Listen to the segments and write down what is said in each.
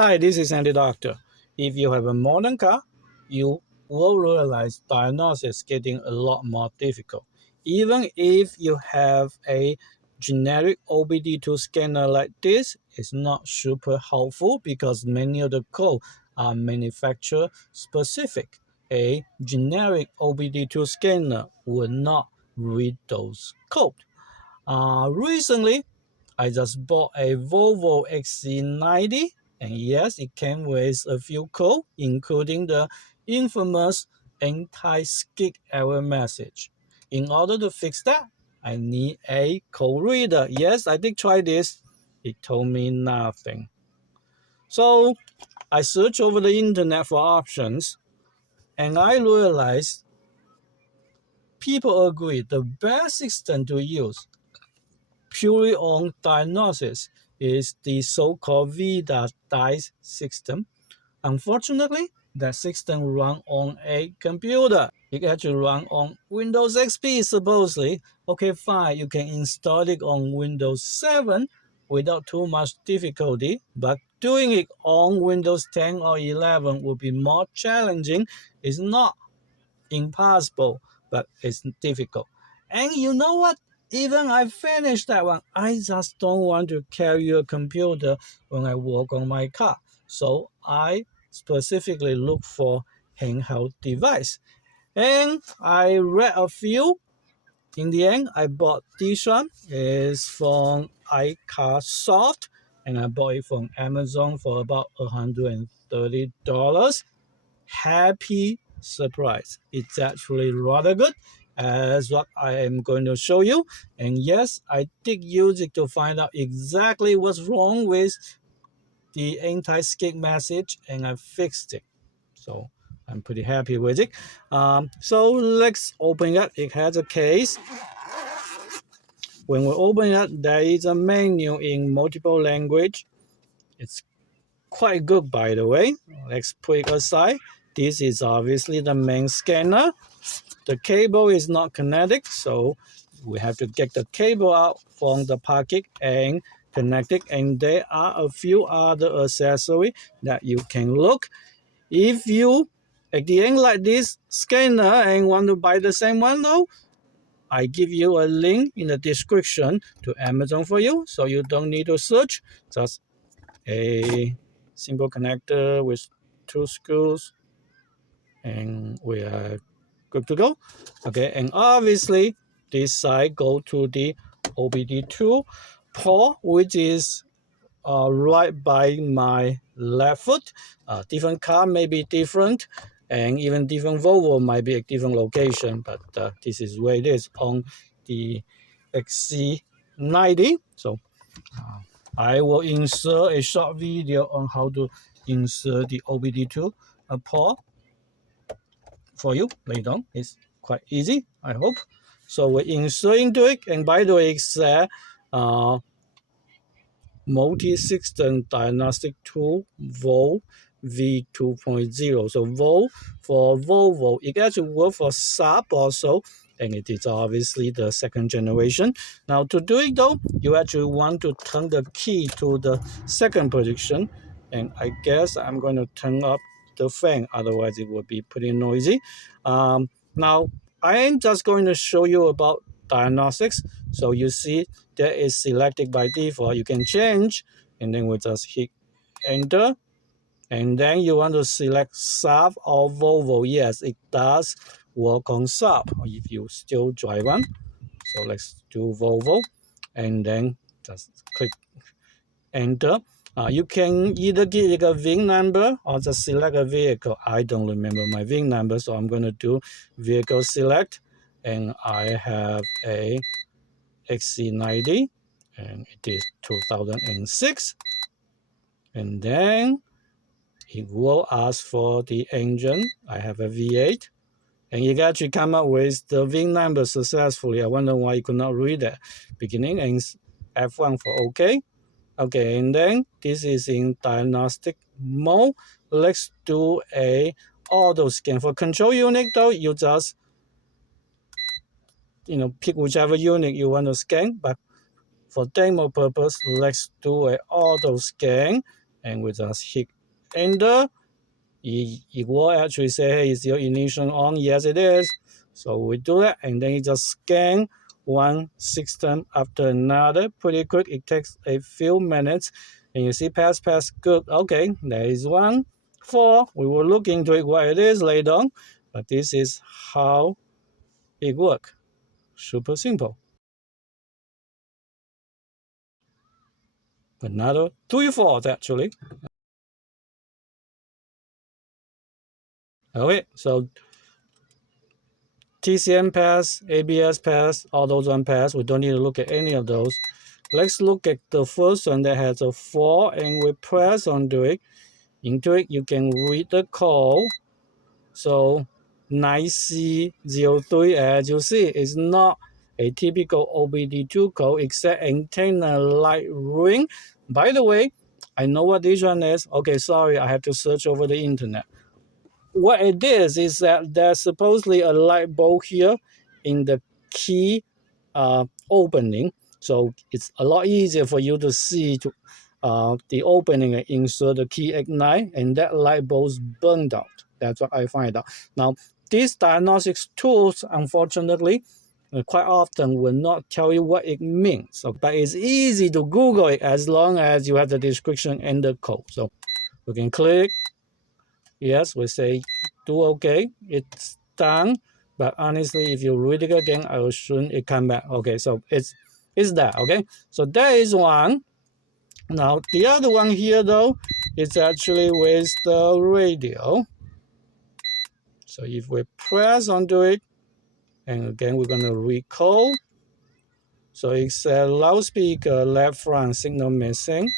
Hi, this is Andy Doctor. If you have a modern car, you will realize diagnosis getting a lot more difficult. Even if you have a generic OBD2 scanner like this, it's not super helpful because many of the code are manufacturer specific. A generic OBD2 scanner will not read those code. Recently, I just bought a Volvo XC90, and yes, it came with a few codes, including the infamous anti-skid error message. In order to fix that, I need a code reader. Yes, I did try this. It told me nothing. So I searched over the internet for options, and I realized people agree the best system to use purely on diagnosis is the so-called V2.0 system. Unfortunately, that system runs on a computer. It actually runs on Windows XP supposedly. Okay, fine, you can install it on Windows 7 without too much difficulty, but doing it on Windows 10 or 11 would be more challenging. It's not impossible, but it's difficult. And you know what? Even I finished that one, I just don't want to carry a computer when I work on my car. So I specifically look for handheld device. And I read a few. In the end, I bought this one. It's from iCarSoft, and I bought it from Amazon for about $130. Happy surprise. It's actually rather good as what I am going to show you. And yes, I did use it to find out exactly what's wrong with the anti-skid message, and I fixed it. So I'm pretty happy with it. So let's open it. It has a case. When we open it, there is a menu in multiple language. It's quite good, by the way. Let's put it aside. This is obviously the main scanner. The cable is not connected, so we have to get the cable out from the pocket and connect it. And there are a few other accessories that you can look. If you at the end like this scanner and want to buy the same one though, I give you a link in the description to Amazon for you, so you don't need to search. Just a simple connector with 2 screws, and we are good to go. Okay, and obviously this side go to the OBD2 port, which is right by my left foot. Different car may be different, and even different Volvo might be a different location, but this is where it is on the XC90. So I will insert a short video on how to insert the OBD2 port for you later on. It's quite easy, I hope. So we insert into it, and by the way, it's multi-system diagnostic tool Volvo V2.0. So Volvo for Volvo, it actually works for Saab also, and it is obviously the second generation. Now to do it though, you actually want to turn the key to the second position, and I guess I'm going to turn up the fan, otherwise it would be pretty noisy. Now I am just going to show you about diagnostics. So you see that is selected by default. You can change, and then we just hit enter, and then you want to select Saab or Volvo. Yes, it does work on Saab if you still drive one. So let's do Volvo, and then just click enter. You can either give it a VIN number or just select a vehicle. I don't remember my VIN number, so I'm going to do vehicle select, and I have a XC90, and it is 2006. And then it will ask for the engine. I have a V8, and you actually come up with the VIN number successfully. I wonder why you could not read that beginning, and F1 for OK. Okay, and then this is in diagnostic mode. Let's do a auto scan. For control unit though, you just pick whichever unit you want to scan, but for demo purpose, let's do an auto scan. and we just hit enter. It will actually say, hey, is your ignition on? Yes, it is. So we do that, and then you just scan one system after another pretty quick. It takes a few minutes, and you see pass, good. Okay, there is one 4. We will look into it what it is later on, but this is how it works. Super simple. Another 3 4 actually. Okay, so TCM pass, ABS pass, all those one pass. We don't need to look at any of those. Let's look at the first one that has a 4, and we press onto it. Into it, you can read the code. So 9C03, as you see, is not a typical OBD2 code, except antenna light ring. By the way, I know what this one is. Okay, sorry, I have to search over the internet. What it is that there's supposedly a light bulb here in the key opening, so it's a lot easier for you to see the opening and insert the key ignite, and that light bulb's burned out. That's what I find out. Now, these diagnostics tools, unfortunately, quite often will not tell you what it means. So, but it's easy to Google it as long as you have the description and the code. So we can click. Yes, we say do okay. It's done. But honestly, if you read it again, I will soon it come back. Okay, so it's that. Okay, so there is one. Now the other one here though, it's actually with the radio. So if we press onto it, and again we're gonna recall. So it's a loudspeaker left front signal missing.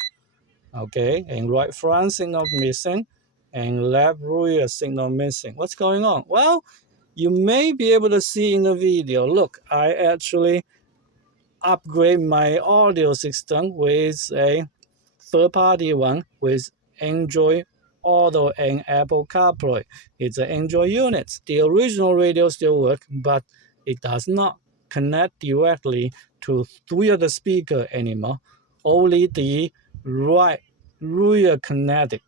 Okay, and right front signal missing, and left rear signal missing. What's going on? Well, you may be able to see in the video. Look, I actually upgrade my audio system with a third-party one with Android Auto and Apple CarPlay. It's an Android unit. The original radio still works, but it does not connect directly to 3 of the speaker anymore. Only the right rear connected,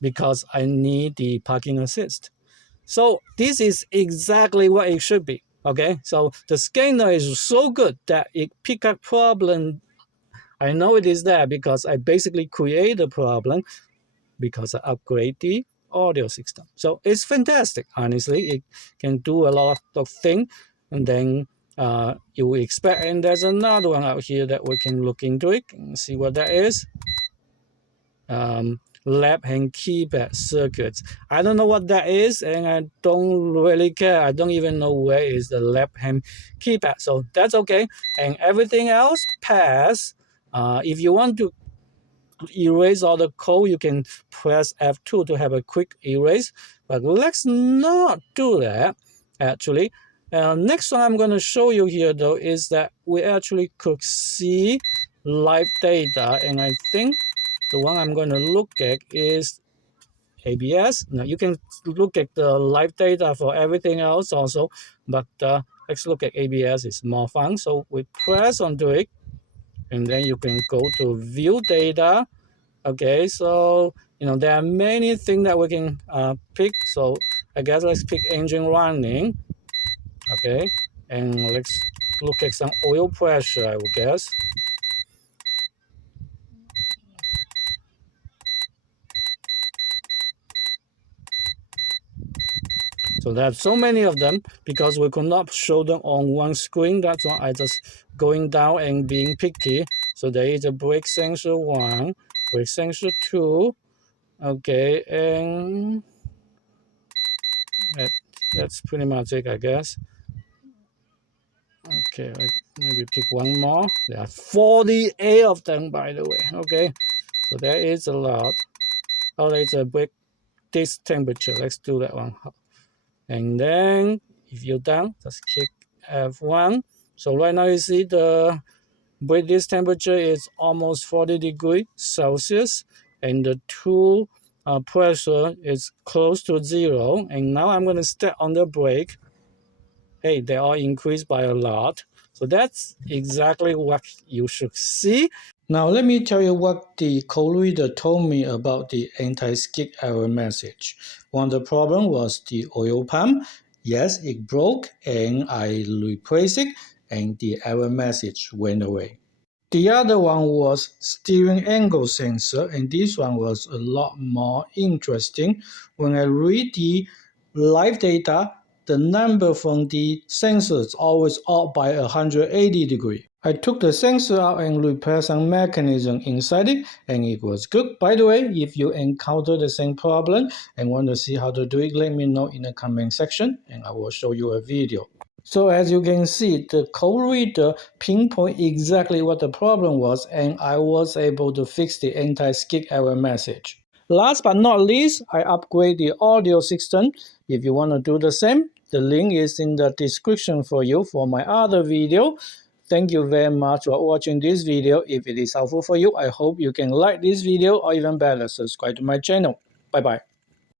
because I need the parking assist. So this is exactly what it should be. Okay, so the scanner is so good that it pick up problem. I know it is there because I basically create a problem because I upgrade the audio system. So it's fantastic. Honestly, it can do a lot of things, and then you will expect. And there's another one out here that we can look into it and see what that is. Lap and keypad circuits. I don't know what that is, and I don't really care. I don't even know where is the lap hand keypad, so that's okay. And everything else pass. If you want to erase all the code, you can press F2 to have a quick erase, but let's not do that actually. Next one I'm going to show you here though is that we actually could see live data, and I think the one I'm going to look at is ABS. Now you can look at the live data for everything else also, but let's look at ABS. It's more fun. So we press onto it, and then you can go to view data. Okay, so there are many things that we can pick. So I guess let's pick engine running. Okay, and let's look at some oil pressure, I would guess. So there's so many of them because we could not show them on one screen. That's why I just going down and being picky. So there is a brake sensor 1, brake sensor 2. Okay, and that's pretty much it, I guess. Okay, maybe pick one more. There are 48 of them, by the way. Okay, so there is a lot. Oh, there's a brake disc temperature. Let's do that one. And then if you're done, just click F1. So right now you see the brake disc temperature is almost 40 degrees Celsius, and the tool pressure is close to 0. And now I'm going to step on the brake. Hey, they all increased by a lot. So that's exactly what you should see. Now let me tell you what the code reader told me about the anti-skid error message. One of the problem was the oil pump. Yes, it broke and I replaced it and the error message went away. The other one was steering angle sensor, and this one was a lot more interesting. When I read the live data, the number from the sensor is always off by 180 degrees. I took the sensor out and repaired some mechanism inside it, and it was good. By the way, if you encounter the same problem and want to see how to do it, let me know in the comment section, and I will show you a video. So as you can see, the code reader pinpoint exactly what the problem was, and I was able to fix the anti-skid error message. Last but not least, I upgrade the audio system. If you want to do the same, the link is in the description for you for my other video. Thank you very much for watching this video. If it is helpful for you, I hope you can like this video or even better, subscribe to my channel. Bye bye.